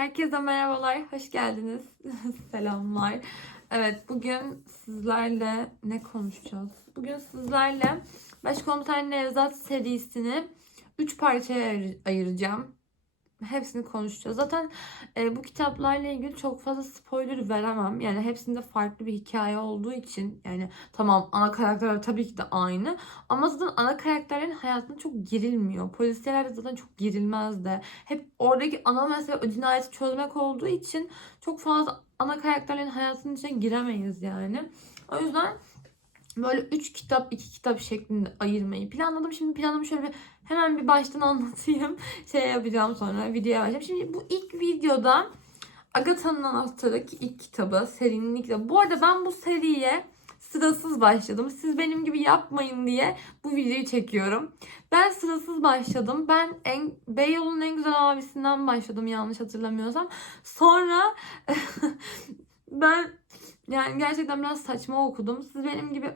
Herkese merhabalar, hoş geldiniz. Selamlar. Evet, bugün sizlerle ne konuşacağız? Bugün sizlerle Başkomiser Nevzat serisini 3 parçaya ayır- ayıracağım. Hepsini konuşacağız. Zaten e, bu kitaplarla ilgili çok fazla spoiler veremem. Yani hepsinde farklı bir hikaye olduğu için yani tamam ana karakterler tabii ki de aynı ama zaten ana karakterlerin hayatında çok girilmiyor. Polisiyelerde zaten çok girilmez de. Hep oradaki ana mesele o cinayeti çözmek olduğu için çok fazla ana karakterlerin hayatının içine giremeyiz yani. O yüzden böyle 3 kitap 2 kitap şeklinde ayırmayı planladım. Şimdi planımı şöyle bir hemen bir baştan anlatayım. Şey yapacağım sonra videoya başlayacağım. Şimdi bu ilk videoda Agatha'nın Anahtarı ilk kitabı, serinin ilk kitabı. Bu arada ben bu seriye sırasız başladım. Siz benim gibi yapmayın diye bu videoyu çekiyorum. Ben sırasız başladım. Ben en, Beyoğlu'nun en güzel abisinden başladım yanlış hatırlamıyorsam. Sonra ben yani gerçekten biraz saçma okudum. Siz benim gibi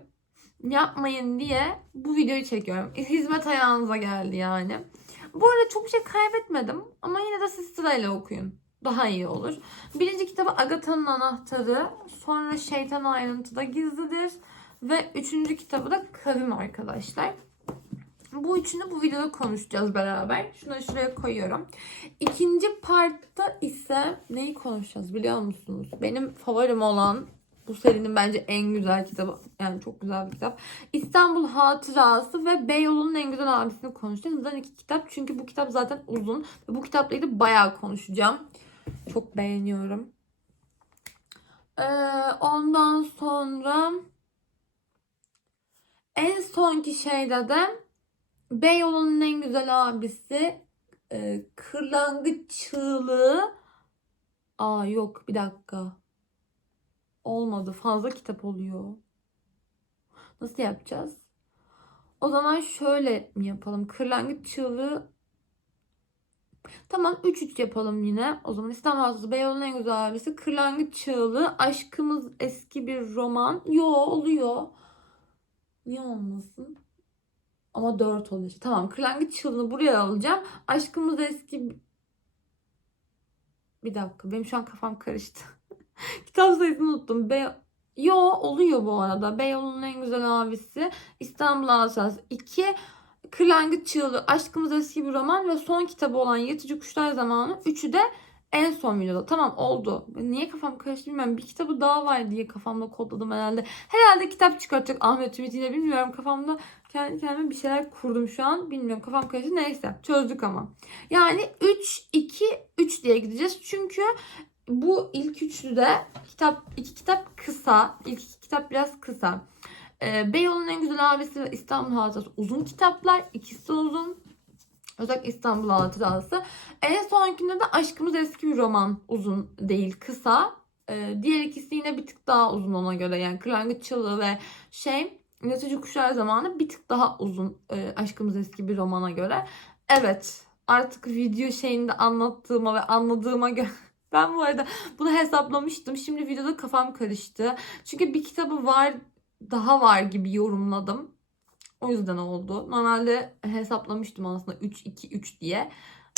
yapmayın diye bu videoyu çekiyorum. Hizmet ayağınıza geldi yani. Bu arada çok bir şey kaybetmedim ama yine de siz sırayla okuyun. Daha iyi olur. Birinci kitabı Agatha'nın Anahtarı. Sonra Şeytan Ayrıntıda Gizlidir. Ve üçüncü kitabı da Kavim arkadaşlar. Bu üçünü bu videoda konuşacağız beraber. Şunu şuraya koyuyorum. İkinci partta ise neyi konuşacağız biliyor musunuz? Benim favorim olan bu serinin bence en güzel kitabı. Yani çok güzel bir kitap. İstanbul Hatırası ve Beyoğlu'nun en güzel abisini konuşacağız. Neden iki kitap? Çünkü bu kitap zaten uzun. Ve bu kitapla ilgili bayağı konuşacağım. Çok beğeniyorum. Ee, ondan sonra en sonki şeyde de Beyoğlu'nun en güzel abisi e, Kırlangıç Çığlığı Aa yok bir dakika. Olmadı. Fazla kitap oluyor. Nasıl yapacağız? O zaman şöyle mi yapalım? Kırlangıç Çığlığı Tamam 3-3 yapalım yine. O zaman İstanbul Hafızı Beyoğlu'nun en güzel abisi. Kırlangıç Çığlığı. Aşkımız eski bir roman. Yo oluyor. Niye olmasın? Ama 4 oluyor. işte. Tamam Kırlangıç Çığlığı'nı buraya alacağım. Aşkımız eski... Bir dakika benim şu an kafam karıştı. Kitap sayısını unuttum. Be Yo oluyor bu arada. Beyoğlu'nun en güzel abisi. İstanbul Asası 2. Kırlangıç Çığlığı, Aşkımız Eski bir Roman ve son kitabı olan Yırtıcı Kuşlar Zamanı. Üçü de en son videoda. Tamam oldu. Niye kafam karıştı bilmiyorum. Bir kitabı daha var diye kafamda kodladım herhalde. Herhalde kitap çıkartacak Ahmet Ümit yine bilmiyorum. Kafamda kendi kendime bir şeyler kurdum şu an. Bilmiyorum kafam karıştı. Neyse çözdük ama. Yani 3, 2, 3 diye gideceğiz. Çünkü bu ilk üçlüde kitap iki kitap kısa. İlk iki kitap biraz kısa. Ee, Beyoğlu'nun en güzel abisi İstanbul Hatırası uzun kitaplar. İkisi uzun. Özellikle İstanbul Hatırası. En sonkinde de Aşkımız Eski bir Roman uzun değil kısa. Ee, diğer ikisi yine bir tık daha uzun ona göre. Yani Kırlangıç Çığlığı ve şey Yönetici Kuşlar Zamanı bir tık daha uzun e, Aşkımız Eski bir Romana göre. Evet artık video şeyinde anlattığıma ve anladığıma göre ben bu arada bunu hesaplamıştım. Şimdi videoda kafam karıştı. Çünkü bir kitabı var daha var gibi yorumladım. O yüzden oldu. Normalde hesaplamıştım aslında 3-2-3 diye.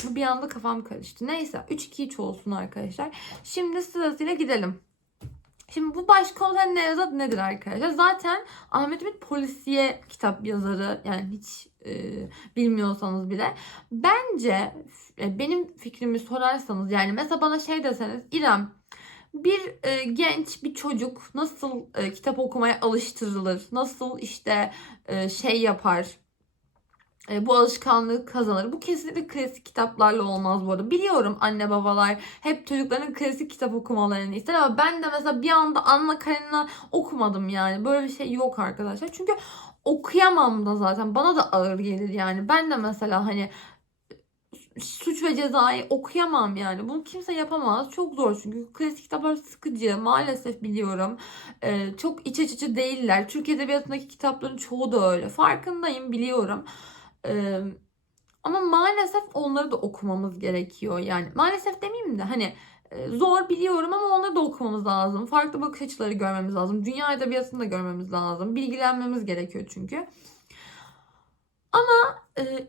Ama bir anda kafam karıştı. Neyse 3-2-3 olsun arkadaşlar. Şimdi sırasıyla gidelim. Şimdi bu başkomiser Nevzat nedir arkadaşlar? Zaten Ahmet Ümit polisiye kitap yazarı. Yani hiç e, bilmiyorsanız bile. Bence e, benim fikrimi sorarsanız yani mesela bana şey deseniz İrem bir e, genç bir çocuk nasıl e, kitap okumaya alıştırılır? Nasıl işte e, şey yapar? E, bu alışkanlığı kazanır. Bu kesinlikle klasik kitaplarla olmaz bu arada. Biliyorum anne babalar hep çocukların klasik kitap okumalarını ister ama ben de mesela bir anda Anna Karenina okumadım yani. Böyle bir şey yok arkadaşlar. Çünkü okuyamam da zaten. Bana da ağır gelir yani. Ben de mesela hani suç ve cezayı okuyamam yani. Bunu kimse yapamaz. Çok zor çünkü klasik kitaplar sıkıcı. Maalesef biliyorum. Ee, çok iç açıcı değiller. Türk Edebiyatı'ndaki kitapların çoğu da öyle. Farkındayım biliyorum. Ama maalesef onları da okumamız gerekiyor. Yani maalesef demeyeyim de hani zor biliyorum ama onları da okumamız lazım. Farklı bakış açıları görmemiz lazım. Dünya edebiyatını da görmemiz lazım. Bilgilenmemiz gerekiyor çünkü. Ee,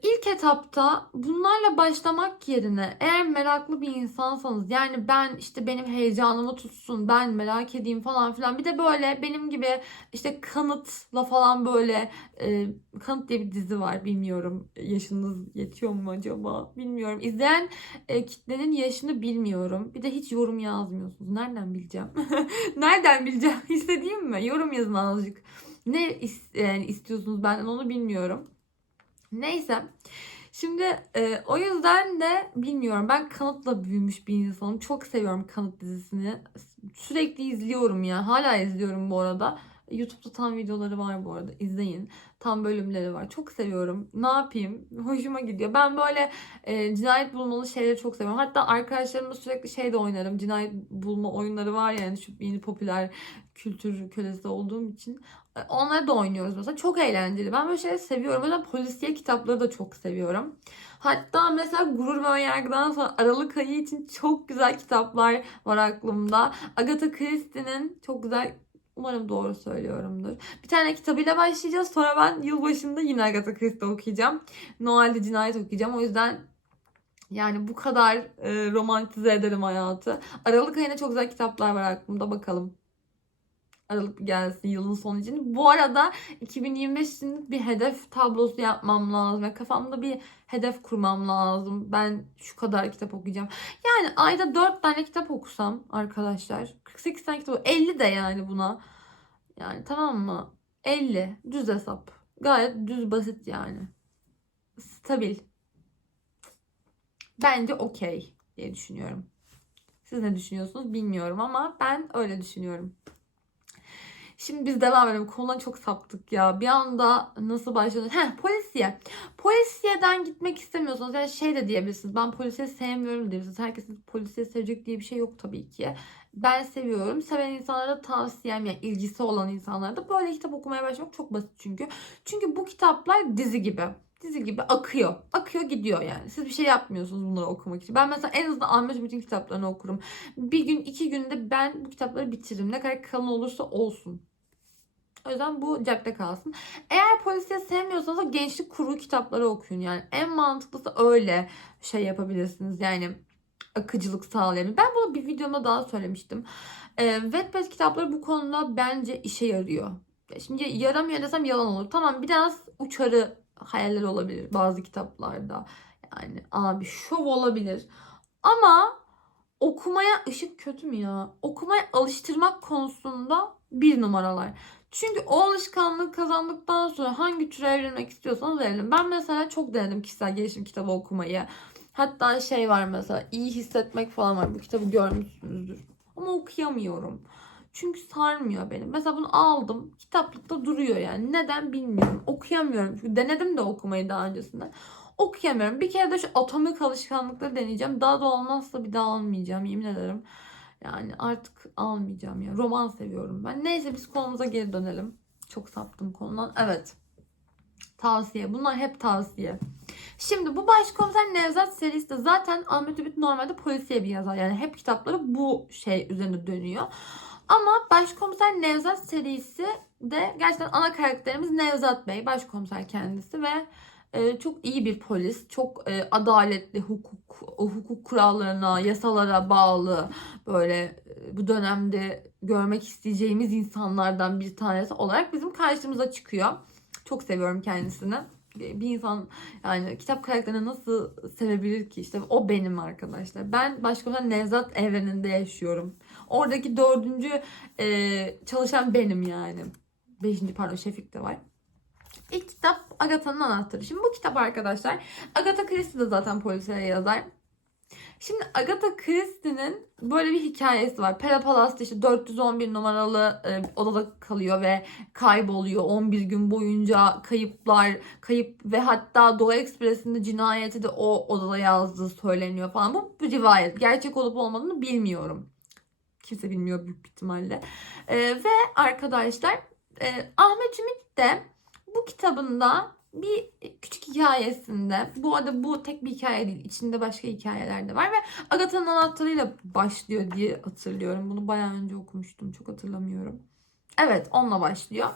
ilk etapta bunlarla başlamak yerine eğer meraklı bir insansanız yani ben işte benim heyecanımı tutsun ben merak edeyim falan filan. Bir de böyle benim gibi işte kanıtla falan böyle e, kanıt diye bir dizi var bilmiyorum. Yaşınız yetiyor mu acaba? Bilmiyorum. İzleyen e, kitlenin yaşını bilmiyorum. Bir de hiç yorum yazmıyorsunuz. Nereden bileceğim? Nereden bileceğim? İstediğim mi? Yorum yazın azıcık. Ne is- yani istiyorsunuz benden onu bilmiyorum. Neyse. Şimdi e, o yüzden de bilmiyorum. Ben Kanıt'la büyümüş bir insanım. Çok seviyorum Kanıt dizisini. Sürekli izliyorum ya. Hala izliyorum bu arada. YouTube'da tam videoları var bu arada. İzleyin. Tam bölümleri var. Çok seviyorum. Ne yapayım? Hoşuma gidiyor. Ben böyle e, cinayet bulmalı şeyleri çok seviyorum. Hatta arkadaşlarımla sürekli şey de oynarım. Cinayet bulma oyunları var yani şu yeni popüler kültür kölesi olduğum için. Onları da oynuyoruz mesela. Çok eğlenceli. Ben böyle şeyleri seviyorum. O yüzden polisiye kitapları da çok seviyorum. Hatta mesela Gurur ve Önyargı'dan sonra Aralık ayı için çok güzel kitaplar var aklımda. Agatha Christie'nin çok güzel Umarım doğru söylüyorumdur. Bir tane kitabıyla başlayacağız. Sonra ben yılbaşında yine Agatha Christie okuyacağım. Noel'de cinayet okuyacağım. O yüzden yani bu kadar e, romantize ederim hayatı. Aralık ayında çok güzel kitaplar var aklımda. Bakalım. Aralık gelsin yılın sonu için. Bu arada 2025 için bir hedef tablosu yapmam lazım. Yani kafamda bir hedef kurmam lazım. Ben şu kadar kitap okuyacağım. Yani ayda 4 tane kitap okusam arkadaşlar. 48 tane kitap 50 de yani buna. Yani tamam mı? 50 düz hesap. Gayet düz basit yani. Stabil. Bence okey diye düşünüyorum. Siz ne düşünüyorsunuz bilmiyorum ama ben öyle düşünüyorum. Şimdi biz devam edelim. Konudan çok saptık ya. Bir anda nasıl başladı? Heh polisiye. Polisiyeden gitmek istemiyorsanız yani şey de diyebilirsiniz. Ben polisiye sevmiyorum diyebilirsiniz. Herkesin polisiye sevecek diye bir şey yok tabii ki. Ben seviyorum. Seven insanlara tavsiyem yani ilgisi olan insanlara da böyle kitap okumaya başlamak çok basit çünkü. Çünkü bu kitaplar dizi gibi dizi gibi akıyor. Akıyor gidiyor yani. Siz bir şey yapmıyorsunuz bunları okumak için. Ben mesela en azından Ahmet Ümit'in kitaplarını okurum. Bir gün iki günde ben bu kitapları bitiririm. Ne kadar kalın olursa olsun. O yüzden bu cepte kalsın. Eğer polisiye sevmiyorsanız da gençlik kurgu kitapları okuyun. Yani en mantıklısı öyle şey yapabilirsiniz. Yani akıcılık sağlayabilir. Ben bunu bir videomda daha söylemiştim. Ee, Wattpad kitapları bu konuda bence işe yarıyor. Şimdi yaramıyor desem yalan olur. Tamam biraz uçarı hayaller olabilir bazı kitaplarda. Yani abi şov olabilir. Ama okumaya ışık kötü mü ya? Okumaya alıştırmak konusunda bir numaralar. Çünkü o alışkanlığı kazandıktan sonra hangi türe evrilmek istiyorsanız evrilin. Ben mesela çok denedim kişisel gelişim kitabı okumayı. Hatta şey var mesela iyi hissetmek falan var. Bu kitabı görmüşsünüzdür. Ama okuyamıyorum. Çünkü sarmıyor beni. Mesela bunu aldım. Kitaplıkta duruyor yani. Neden bilmiyorum. Okuyamıyorum. Çünkü denedim de okumayı daha öncesinde. Okuyamıyorum. Bir kere de şu atomik alışkanlıkları deneyeceğim. Daha da olmazsa bir daha almayacağım. Yemin ederim. Yani artık almayacağım ya. Roman seviyorum ben. Neyse biz konumuza geri dönelim. Çok saptım konudan. Evet. Tavsiye. Bunlar hep tavsiye. Şimdi bu Başkomiser Nevzat serisi de zaten Ahmet Ümit normalde polisiye bir yazar. Yani hep kitapları bu şey üzerine dönüyor. Ama Başkomiser Nevzat serisi de gerçekten ana karakterimiz Nevzat Bey. Başkomiser kendisi ve e, çok iyi bir polis. Çok e, adaletli hukuk hukuk kurallarına, yasalara bağlı böyle e, bu dönemde görmek isteyeceğimiz insanlardan bir tanesi olarak bizim karşımıza çıkıyor. Çok seviyorum kendisini. Bir insan yani kitap karakterini nasıl sevebilir ki? İşte o benim arkadaşlar. Ben başkomiser Nevzat evreninde yaşıyorum. Oradaki dördüncü e, çalışan benim yani. Beşinci pardon Şefik de var. İlk kitap Agatha'nın anahtarı. Şimdi bu kitap arkadaşlar Agatha Christie de zaten polisiye yazar. Şimdi Agatha Christie'nin böyle bir hikayesi var. Pera Palas'ta işte 411 numaralı e, odada kalıyor ve kayboluyor. 11 gün boyunca kayıplar, kayıp ve hatta Doğu Ekspresi'nde cinayeti de o odada yazdığı söyleniyor falan. Bu bir rivayet. Gerçek olup olmadığını bilmiyorum. Kimse bilmiyor büyük ihtimalle. E, ve arkadaşlar e, Ahmet Ümit de bu kitabında bir küçük hikayesinde bu arada bu tek bir hikaye değil içinde başka hikayeler de var ve Agatha'nın anahtarıyla başlıyor diye hatırlıyorum. Bunu bayağı önce okumuştum çok hatırlamıyorum. Evet onunla başlıyor.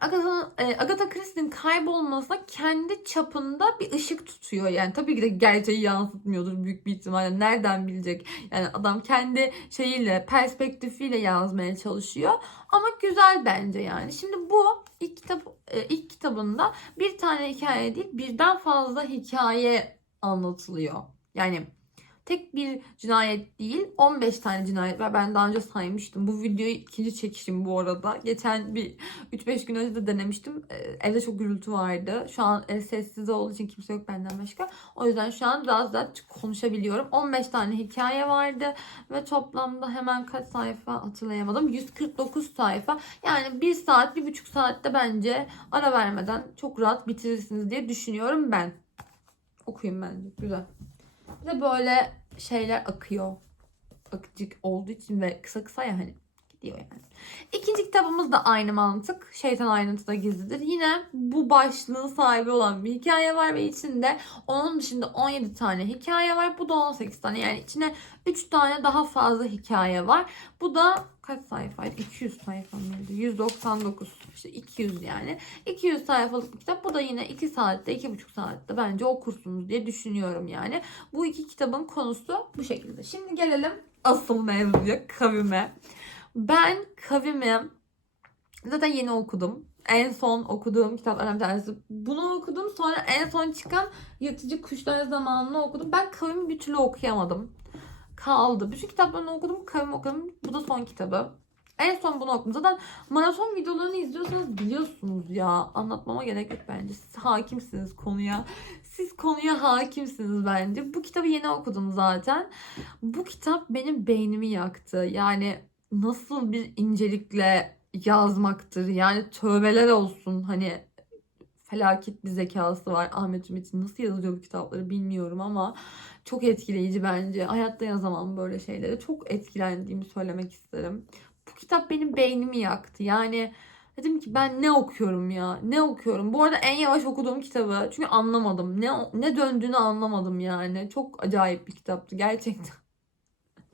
Agatha, e, Agatha Christie'nin kaybolmasına kendi çapında bir ışık tutuyor. Yani tabii ki de gerçeği yansıtmıyordur büyük bir ihtimalle. Nereden bilecek? Yani adam kendi şeyiyle, perspektifiyle yazmaya çalışıyor. Ama güzel bence yani. Şimdi bu ilk kitap e, ilk kitabında bir tane hikaye değil, birden fazla hikaye anlatılıyor. Yani tek bir cinayet değil 15 tane cinayet var. Ben daha önce saymıştım. Bu videoyu ikinci çekişim bu arada. Geçen bir 3-5 gün önce de denemiştim. Ee, Evde çok gürültü vardı. Şu an e, sessiz olduğu için kimse yok benden başka. O yüzden şu an biraz daha konuşabiliyorum. 15 tane hikaye vardı ve toplamda hemen kaç sayfa hatırlayamadım. 149 sayfa. Yani 1 saat, 1,5 saatte bence ara vermeden çok rahat bitirirsiniz diye düşünüyorum ben. Okuyun bence. Güzel. Bir de böyle şeyler akıyor. Akıcık olduğu için ve kısa kısa ya hani gidiyor yani. İkinci kitabımız da aynı mantık. Şeytan ayrıntıda gizlidir. Yine bu başlığın sahibi olan bir hikaye var ve içinde onun dışında 17 tane hikaye var. Bu da 18 tane. Yani içine 3 tane daha fazla hikaye var. Bu da kaç sayfaydı? 200 sayfa mıydı? 199. İşte 200 yani. 200 sayfalık bir kitap. Bu da yine 2 saatte, 2,5 saatte bence okursunuz diye düşünüyorum yani. Bu iki kitabın konusu bu şekilde. Şimdi gelelim asıl mevzuya, kavime. Ben kavimi zaten yeni okudum. En son okuduğum kitaplardan bir. Bunu okudum. Sonra en son çıkan Yırtıcı Kuşlar zamanını okudum. Ben kavimi bir türlü okuyamadım. Kaldı. Bütün kitaplarını okudum. Kavimi okudum. Bu da son kitabı. En son bunu okudum. Zaten maraton videolarını izliyorsanız biliyorsunuz ya. Anlatmama gerek yok bence. Siz hakimsiniz konuya. Siz konuya hakimsiniz bence. Bu kitabı yeni okudum zaten. Bu kitap benim beynimi yaktı. Yani nasıl bir incelikle yazmaktır. Yani tövbeler olsun. Hani felaket bir zekası var. Ahmet Ümit'in nasıl yazıyor bu kitapları bilmiyorum ama çok etkileyici bence. Hayatta yazamam böyle şeyleri. Çok etkilendiğimi söylemek isterim. Bu kitap benim beynimi yaktı. Yani dedim ki ben ne okuyorum ya? Ne okuyorum? Bu arada en yavaş okuduğum kitabı. Çünkü anlamadım. Ne ne döndüğünü anlamadım yani. Çok acayip bir kitaptı gerçekten.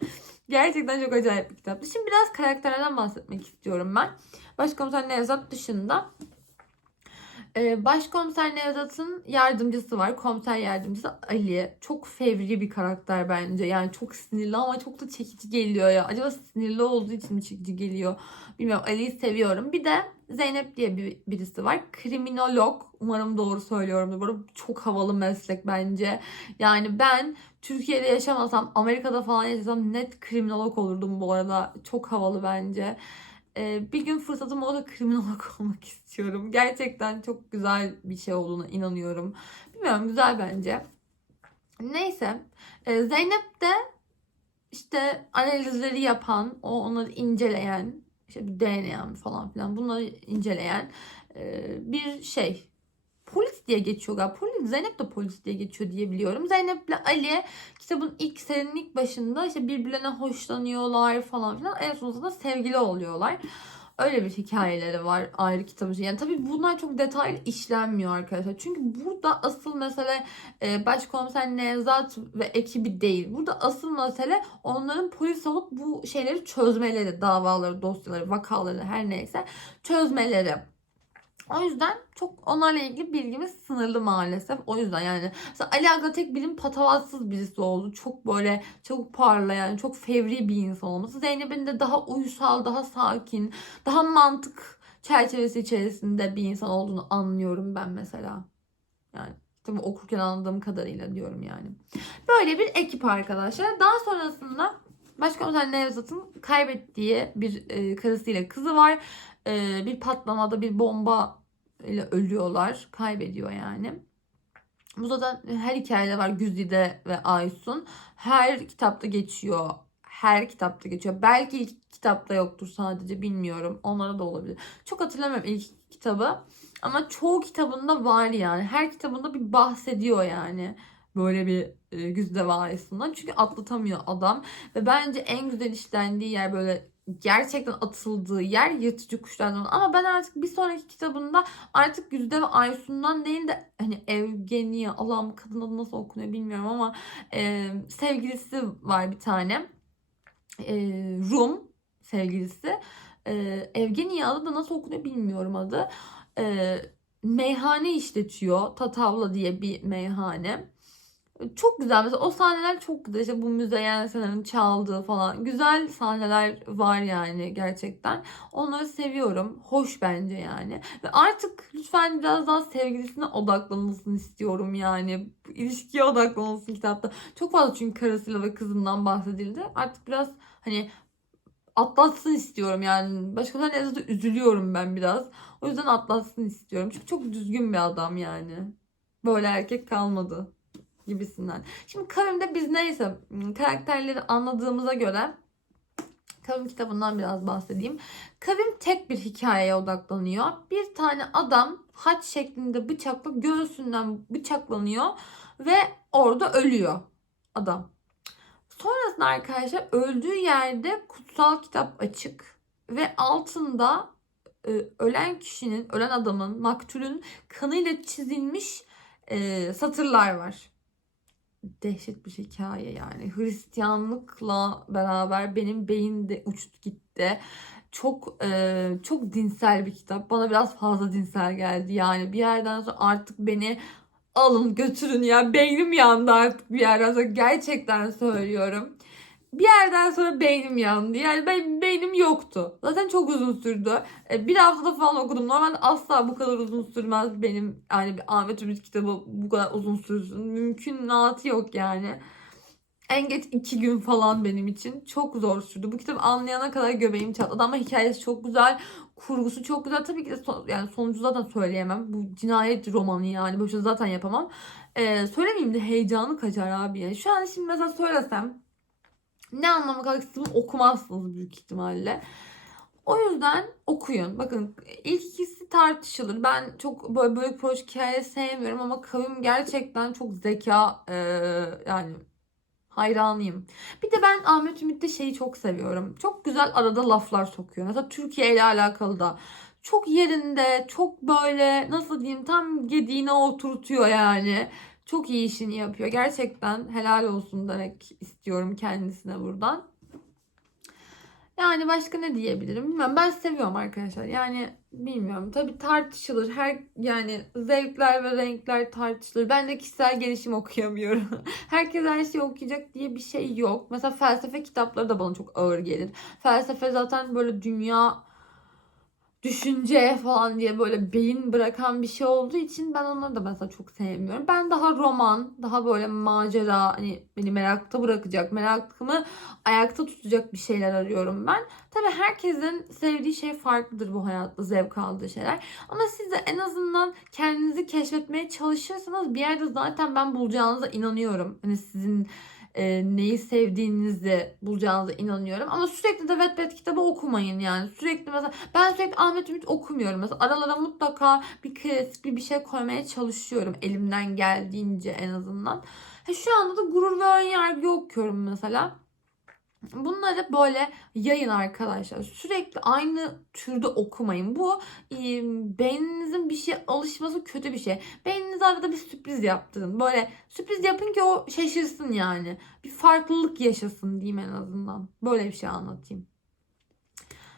gerçekten çok acayip bir kitaptı. Şimdi biraz karakterlerden bahsetmek istiyorum ben. Başkomiser Nevzat dışında Başkomiser Nevzat'ın yardımcısı var. Komiser yardımcısı Ali. Çok fevri bir karakter bence. Yani çok sinirli ama çok da çekici geliyor ya. Acaba sinirli olduğu için mi çekici geliyor? Bilmiyorum. Ali'yi seviyorum. Bir de Zeynep diye bir, birisi var. Kriminolog. Umarım doğru söylüyorum. Arada çok havalı meslek bence. Yani ben Türkiye'de yaşamasam, Amerika'da falan yaşasam net kriminolog olurdum bu arada. Çok havalı bence. Ee, bir gün fırsatım olsa kriminolog olmak istiyorum. Gerçekten çok güzel bir şey olduğuna inanıyorum. Bilmiyorum güzel bence. Neyse. Ee, Zeynep de işte analizleri yapan, o onları inceleyen, işte bir DNA falan filan bunları inceleyen e, bir şey diye geçiyor galiba. Polis, Zeynep de polis diye geçiyor diye biliyorum. Zeynep'le Ali kitabın ilk serinin ilk başında işte birbirlerine hoşlanıyorlar falan filan. En sonunda sevgili oluyorlar. Öyle bir hikayeleri var ayrı kitabın. Yani tabii bunlar çok detaylı işlenmiyor arkadaşlar. Çünkü burada asıl mesele e, başkomiser Nevzat ve ekibi değil. Burada asıl mesele onların polis olup bu şeyleri çözmeleri, davaları, dosyaları, vakaları her neyse çözmeleri. O yüzden çok onlarla ilgili bilgimiz sınırlı maalesef. O yüzden yani mesela Ali Aga tek bilim patavatsız birisi oldu. Çok böyle çok parlayan, çok fevri bir insan olması. Zeynep'in de daha uysal, daha sakin, daha mantık çerçevesi içerisinde bir insan olduğunu anlıyorum ben mesela. Yani tabii okurken anladığım kadarıyla diyorum yani. Böyle bir ekip arkadaşlar. Daha sonrasında Başkomiser Nevzat'ın kaybettiği bir e, karısıyla kızı var. E, bir patlamada bir bomba ile ölüyorlar. Kaybediyor yani. Bu zaten her hikayede var Güzide ve Aysun. Her kitapta geçiyor. Her kitapta geçiyor. Belki ilk kitapta yoktur sadece bilmiyorum. Onlara da olabilir. Çok hatırlamıyorum ilk kitabı. Ama çoğu kitabında var yani. Her kitabında bir bahsediyor yani. Böyle bir e, Güzide ve Aysun'dan. Çünkü atlatamıyor adam. Ve bence en güzel işlendiği yer böyle gerçekten atıldığı yer yırtıcı kuşlardan. Ama ben artık bir sonraki kitabında artık Güzide ve Aysun'dan değil de hani Evgenia Allah'ım kadın adı nasıl okunuyor bilmiyorum ama e, sevgilisi var bir tane. E, Rum sevgilisi. e, Evgenya adı da nasıl okunuyor bilmiyorum adı. E, meyhane işletiyor. Tatavla diye bir meyhane. Çok güzel. Mesela o sahneler çok güzel. İşte bu Müzeyyen Senar'ın çaldığı falan. Güzel sahneler var yani gerçekten. Onları seviyorum. Hoş bence yani. Ve artık lütfen biraz daha sevgilisine odaklanılsın istiyorum yani. İlişkiye odaklanılsın kitapta. Çok fazla çünkü karısıyla ve kızından bahsedildi. Artık biraz hani atlatsın istiyorum yani. Başkalarına yazıda üzülüyorum ben biraz. O yüzden atlatsın istiyorum. Çünkü çok düzgün bir adam yani. Böyle erkek kalmadı gibisinden. Şimdi Kavim'de biz neyse karakterleri anladığımıza göre Kavim kitabından biraz bahsedeyim. Kavim tek bir hikayeye odaklanıyor. Bir tane adam haç şeklinde bıçakla göğsünden bıçaklanıyor ve orada ölüyor adam. Sonrasında arkadaşlar öldüğü yerde kutsal kitap açık ve altında e, ölen kişinin, ölen adamın, maktulün kanıyla çizilmiş e, satırlar var dehşet bir hikaye yani. Hristiyanlıkla beraber benim beyin de uçtu gitti. Çok e, çok dinsel bir kitap. Bana biraz fazla dinsel geldi. Yani bir yerden sonra artık beni alın götürün ya. Beynim yandı artık bir yerden sonra. Gerçekten söylüyorum. Bir yerden sonra beynim yandı. Yani ben beynim yoktu. Zaten çok uzun sürdü. E, bir haftada falan okudum. Normalde asla bu kadar uzun sürmez benim. Yani bir Ahmet Ümit kitabı bu kadar uzun sürsün. Mümkünatı yok yani. En geç iki gün falan benim için. Çok zor sürdü. Bu kitabı anlayana kadar göbeğim çatladı ama hikayesi çok güzel. Kurgusu çok güzel. Tabii ki de son, yani sonucu zaten söyleyemem. Bu cinayet romanı yani. Böyle zaten yapamam. Ee, söylemeyeyim de heyecanı kaçar abi. Şu an şimdi mesela söylesem ne siz bunu okumazsınız büyük ihtimalle. O yüzden okuyun. Bakın ilk ikisi tartışılır. Ben çok böyle böyle proje hikaye sevmiyorum ama kavim gerçekten çok zeka e, yani hayranıyım. Bir de ben Ahmet Ümit'te şeyi çok seviyorum. Çok güzel arada laflar sokuyor. Mesela Türkiye ile alakalı da çok yerinde, çok böyle nasıl diyeyim tam gediğine oturtuyor yani. Çok iyi işini yapıyor. Gerçekten helal olsun demek istiyorum kendisine buradan. Yani başka ne diyebilirim bilmiyorum. Ben seviyorum arkadaşlar. Yani bilmiyorum. Tabii tartışılır. Her yani zevkler ve renkler tartışılır. Ben de kişisel gelişim okuyamıyorum. Herkes her şeyi okuyacak diye bir şey yok. Mesela felsefe kitapları da bana çok ağır gelir. Felsefe zaten böyle dünya düşünce falan diye böyle beyin bırakan bir şey olduğu için ben onları da mesela çok sevmiyorum. Ben daha roman, daha böyle macera, hani beni merakta bırakacak, merakımı ayakta tutacak bir şeyler arıyorum ben. Tabii herkesin sevdiği şey farklıdır bu hayatta, zevk aldığı şeyler. Ama siz de en azından kendinizi keşfetmeye çalışırsanız bir yerde zaten ben bulacağınıza inanıyorum. Hani sizin e, neyi sevdiğinizi bulacağınıza inanıyorum. Ama sürekli de Wattpad kitabı okumayın yani. Sürekli mesela ben sürekli Ahmet Ümit okumuyorum. Mesela aralara mutlaka bir klasik bir, bir şey koymaya çalışıyorum. Elimden geldiğince en azından. Ha, şu anda da gurur ve önyargı okuyorum mesela. Bunları böyle yayın arkadaşlar. Sürekli aynı türde okumayın. Bu beyninizin bir şey alışması kötü bir şey. Beyninize arada bir sürpriz yaptırın. Böyle sürpriz yapın ki o şaşırsın yani. Bir farklılık yaşasın diyeyim en azından. Böyle bir şey anlatayım.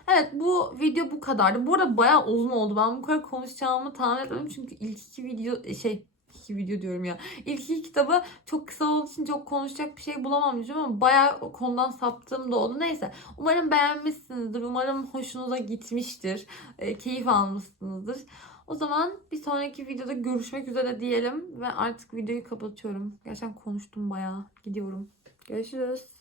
Evet bu video bu kadardı. Bu arada bayağı uzun oldu. Ben bu kadar konuşacağımı tahmin etmedim. Çünkü ilk iki video şey iki video diyorum ya. İlk iki kitabı çok kısa olduğu için çok konuşacak bir şey bulamam diyeceğim ama bayağı konudan saptığım da oldu. Neyse. Umarım beğenmişsinizdir. Umarım hoşunuza gitmiştir. E, keyif almışsınızdır. O zaman bir sonraki videoda görüşmek üzere diyelim ve artık videoyu kapatıyorum. Gerçekten konuştum bayağı. Gidiyorum. Görüşürüz.